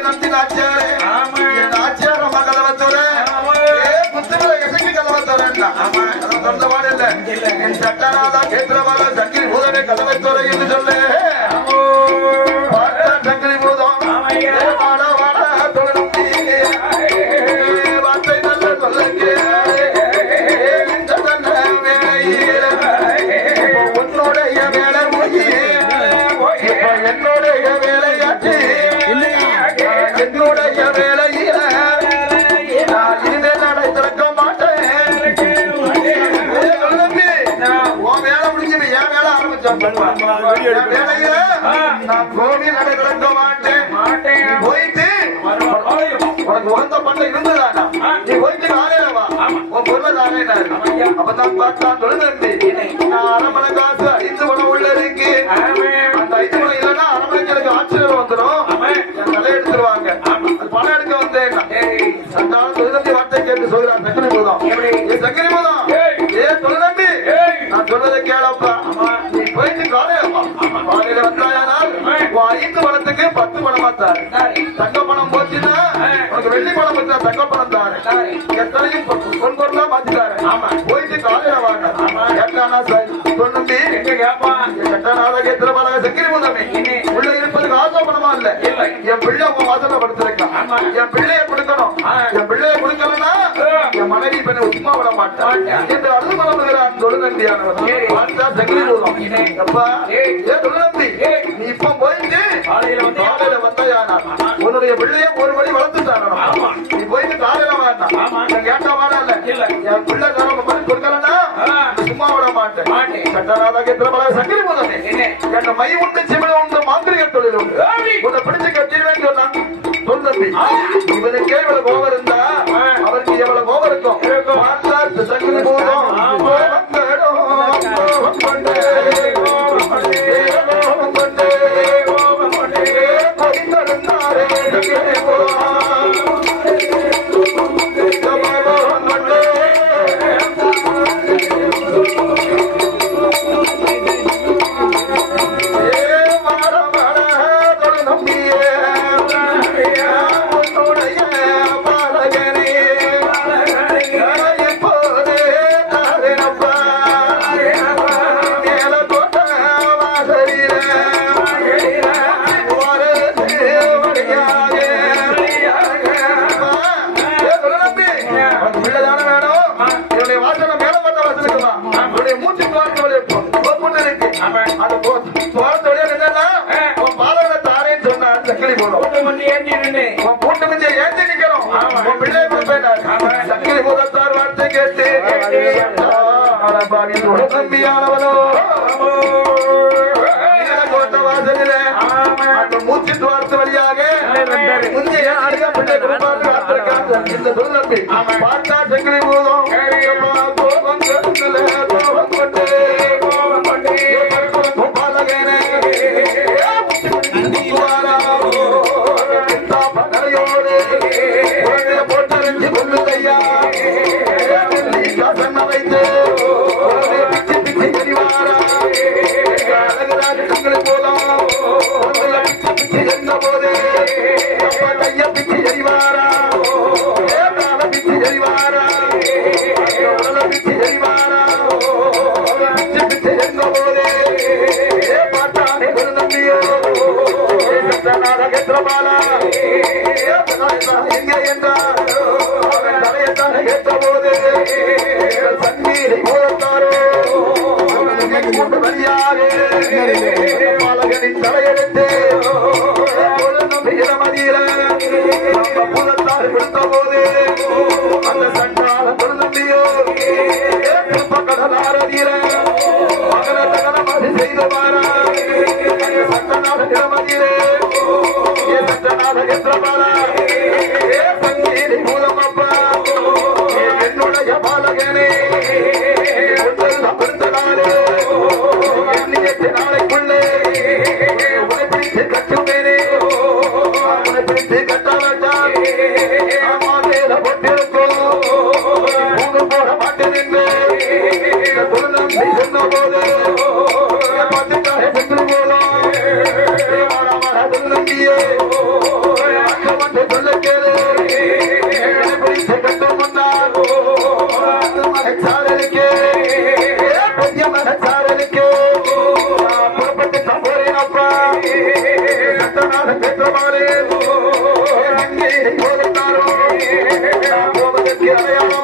Tina Tina Tina வேலை நான் கோவில் நடை மாட்டேன் போயிட்டு உனக்கு உகந்த பண்ண நீ போயிட்டு உன் பொருளை அப்பதான் பார்த்தா நான் காசு ஐந்து பணம் உள்ள இருக்கு அந்த ஐந்து பணம் இல்லைன்னா அரமணைக்கு எனக்கு ஆச்சரியம் வந்துடும் என் தலை எடுத்துருவாங்க அது பணம் எடுக்க வந்தேன் சந்தானம் தொழுதந்தி வார்த்தை கேட்டு சொல்கிறான் சக்கரை போதும் ஏ சக்கரை போதும் ஏ தொழுதம்பி நான் சொல்றதை கேளப்பா. வந்தாயானால் உன் ஐந்து பணத்துக்கு பத்து பணமா தாரு. தங்க பணம் போச்சுன்னா உனக்கு வெள்ளி பணம் வச்சா தங்க பணம் தாரு. எத்தனையும் பொன் பொருளா மாத்திட்டாரு போயிட்டு காலையில வாங்க. கேட்டானா சரி சொன்னி கட்டநாதகேத்திர பல சக்கிரி முதமே உள்ள இருப்பதுக்கு ஆசை பணமா இல்ல. என் பிள்ளை உன் வாசல படுத்திருக்கான் என் பிள்ளைய கொடுக்கணும். என் பிள்ளைய என் மனைவி பெண்ணை உப்புமா விட மாட்டான் என்று அழுது மலமுகிறான் தூரம் அப்பா ஏ தொழுநம்பி நீ இப்ப போயிட்டு காலையில வந்து காலையில வந்தாயானா? உன்னுடைய பிள்ளைய ஒரு வழி வளர்த்து தரணும். நீ போயிட்டு காலையில வேண்டாம் நான் கேட்ட வாடா இல்ல. என் பிள்ளை தரம் பண்ணி கொடுக்கலன்னா சும்மா விட மாட்டேன். சட்டநாதகேத்திர பல சக்கிரி முதமே என்ன? மை உண்டு சிமிழ உண்டு மாந்திரிக தொழில் உண்டு. உன்னை பிடிச்சு கட்டிடுவேன் சொன்னான் இவனுக்கே கோபம் சக்கிலி போதும் உன் கூட்டு மத்திய ஏந்தி நிக்கணும் உன் பிள்ளை கொடுப்பேன் சக்கிலி முதத்தார் வார்த்தை கேட்டு நம்பியானவனோ கோட்ட வாசலில அந்த மூச்சு துவாரத்து வழியாக முந்தைய அருகா பிள்ளை இந்த பார்த்தா சக்கிலி போதும் கொண்டு வழியாக பாலகனின் தலையெடுத்து மதியில நம்ம பூதத்தார் விழுந்த போது அந்த சண்டால பொருந்தியோ மகன சட்டநாத நிலமதியிலே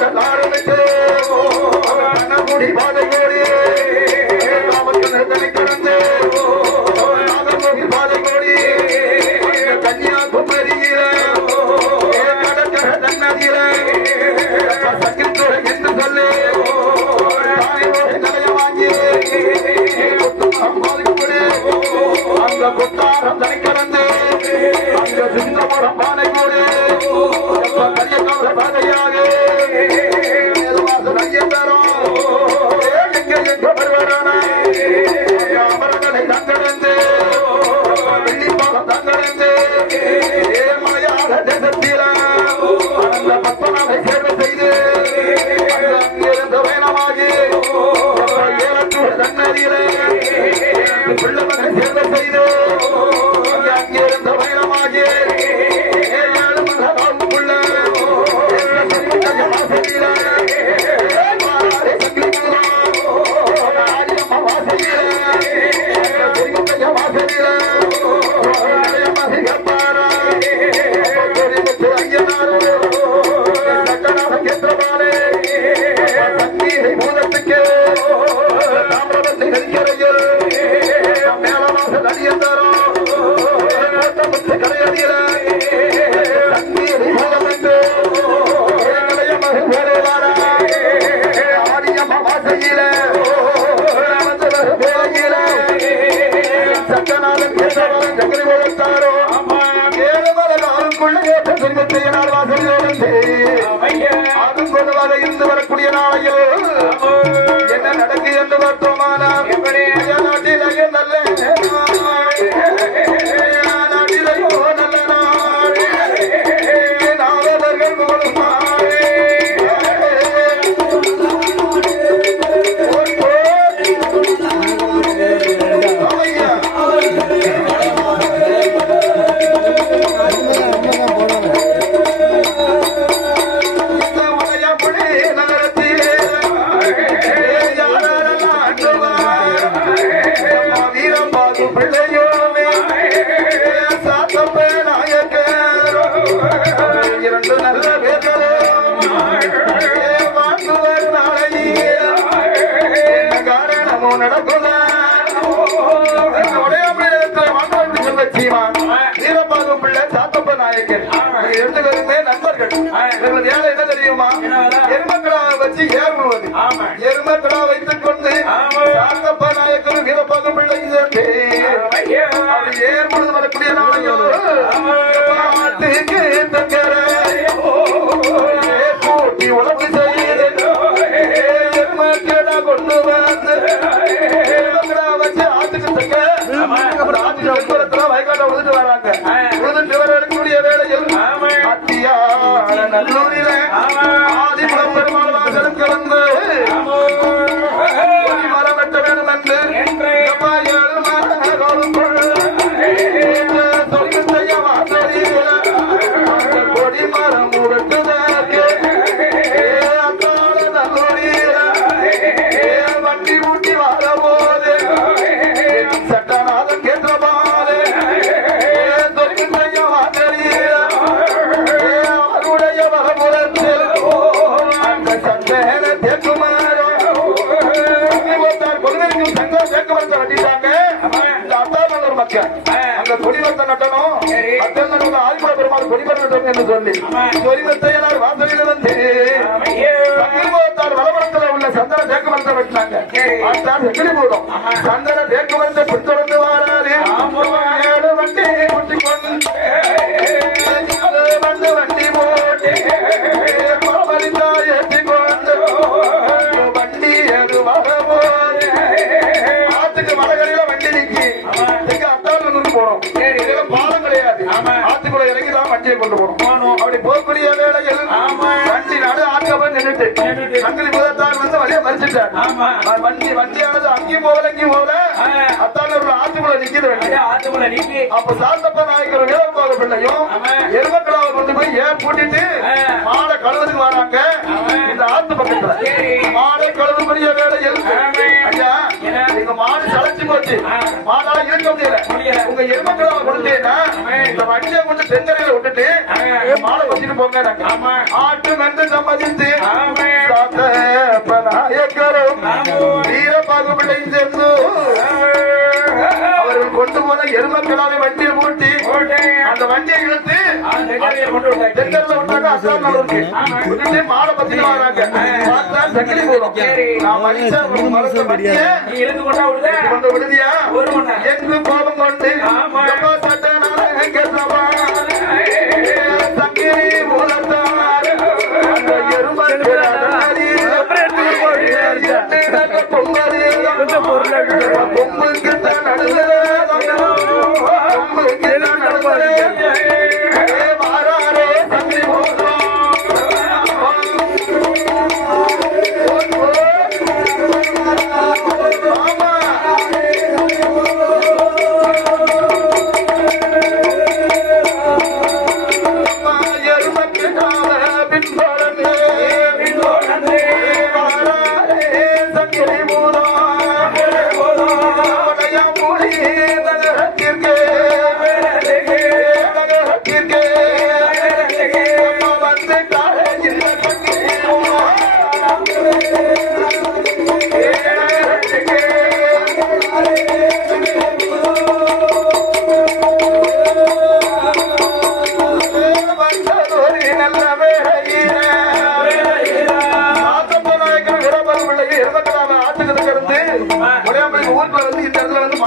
la la என்ன தெரியுமா எருமக்கடா வச்சு ஏறுவது. எருமக்கடா வைத்துக் கொண்டு I'm கொடிவத்த நட்டனும் அத்தியந்தனும் ஆதிபுர பெருமாள் கொடிவர நட்டனும் என்று சொல்லி. கொடிவத்தையனார் வாசலிலிருந்து வளமரத்தில் உள்ள சந்தன தேக்கு மரத்தை வெட்டினாங்க. சந்தன தேக்கு மரத்தை பின்தொடர் ஆமா. வண்டி வண்டியானது அங்கேயும் போகல இங்கேயும் போகல ஆ. அத்தால ஒரு ஆத்துக்குள்ள அப்படியே ஆத்துக்குள்ள நீக்கி அப்ப சாத்தப்ப நாயக்கர் வீரபாக பிள்ளையும். எருமக்கடாவை கொண்டு போய் ஏன் கூட்டிட்டு. மாடை கழுவுறதுக்கு வராங்க. இந்த ஆத்து பக்கத்துல. மாடை கழுவக்கூடிய வேலையில். ஐயா? எங்க மாடு சளைச்சு போச்சு ஆமா. இந்த வண்டியை கொண்டு தெங்கரையில விட்டுட்டு மாடை வச்சுட்டு போங்க ஆமா. ஆட்டு மென்று சம்மதித்து நாயக்கரும் ஆமா. வீரபாகு பிள்ளையும் சேர்ந்து அவர்கள் கொண்டு போன எருமக்கடாவை வண்டியை பூட்டி அந்த வண்டியை இழுத்து கொண்டு விட்டாங்க. தெங்கல்ல விட்டாங்க அசாம் நல்லூருக்கு ஆமா. விட்டுட்டு மாடை பத்திட்டு வராங்க பார்த்தா சங்கிலி போதும் சரி. நான் மனுஷா ஒரு மரத்தை வண்டியை நீ இழுத்து கொண்டா விடுதே கொண்டு விடுதியா ஒரு மணி நேரம். என்று கோபம் கொண்டு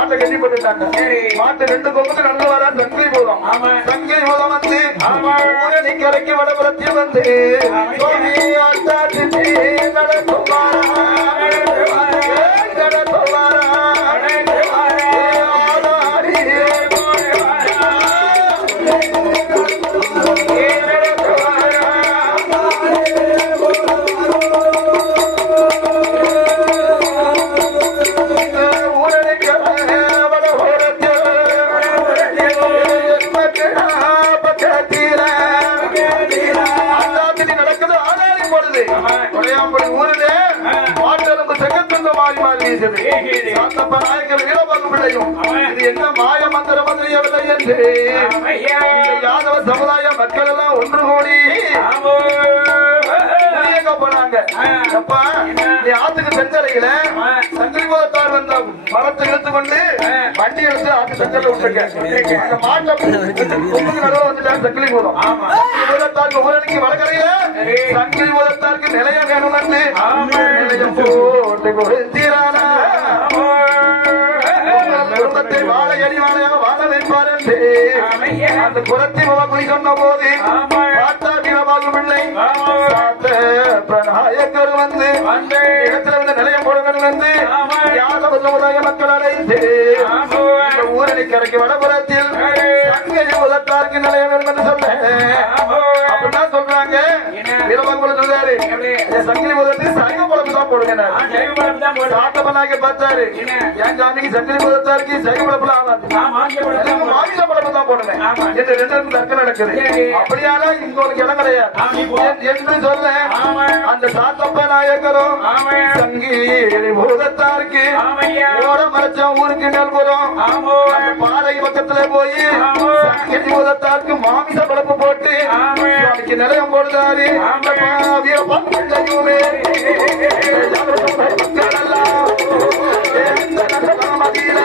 மாட்டை கட்டி போட்டுட்டாங்க. மாட்டு ரெண்டு கொம்புக்கு நல்ல வரா சங்கிலி போதும். சங்கிலி போதும் வந்து. ஊரணி கரைக்கு வடபுறத்தில் வந்து சுவாமி மாறி வீசுது சாத்தப்ப நாயக்கர் வீரபாகு பிள்ளையும் இது என்ன மாய மந்திர மந்திரியவில்லை என்று? யாதவ சமுதாய மக்கள் எல்லாம் ஒன்று கூடி போனாங்க. அப்பா நீ ஆத்துக்கு செஞ்சலையில சங்கிலி வந்த மரத்தை இழுத்து கொண்டு வண்டி எடுத்து ஆத்து செஞ்சல விட்டுருக்க. அந்த மாட்டை வந்துட்டாங்க சங்கிலி போதும் ஆமா. மூலத்தாருக்கு ஊரணிக்கு வடகரையில சங்கிலி மூலத்தாருக்கு நிலையம் வேணும் நிலையம் போட்டு கொடுத்தீரானா? குடும்பத்தை வாழ எடி வாழையாக வாழ வைப்பார் என்று. அந்த குரத்தி முகமொழி சொன்ன போது வந்து வந்து இடத்துல வந்து நிலையம் போட வேண்டும் என்று ஆமா. யாதவ சமுதாய மக்கள் அழைத்து ஆமோ இந்த சொல்றாரு? இந்த சங்கிலி முதத்தில் சைவ குழம்பு தான் போடுங்க குழம்பு. சாத்தப்பனாக்க பார்த்தாரு? என் சாமிக்கு சங்கிலி முதத்தாருக்கு சைவ குழம்புல ஆகாது மாமிச குழம்பு தான் குழம்பு ஆமா. என்று ரெண்டு தர்க்கம் நடக்குது சரி. அப்படியானா இங்க உனக்கு இடம் கிடையாது என்று சொல்ல ஆமா. அந்த சாத்தப்ப நாயக்கரும். சங்கிலி பூதத்தாருக்கு ஆமையா. ஓட மறைச்ச ஊருக்கு நல்புறம் பாறை பக்கத்துல போய். சங்கிலி பூதத்தாருக்கு மாமிச பழப்பு போட்டு நிலையம் போடுதாரு காவிய பங்குமே நடலாம் மதியில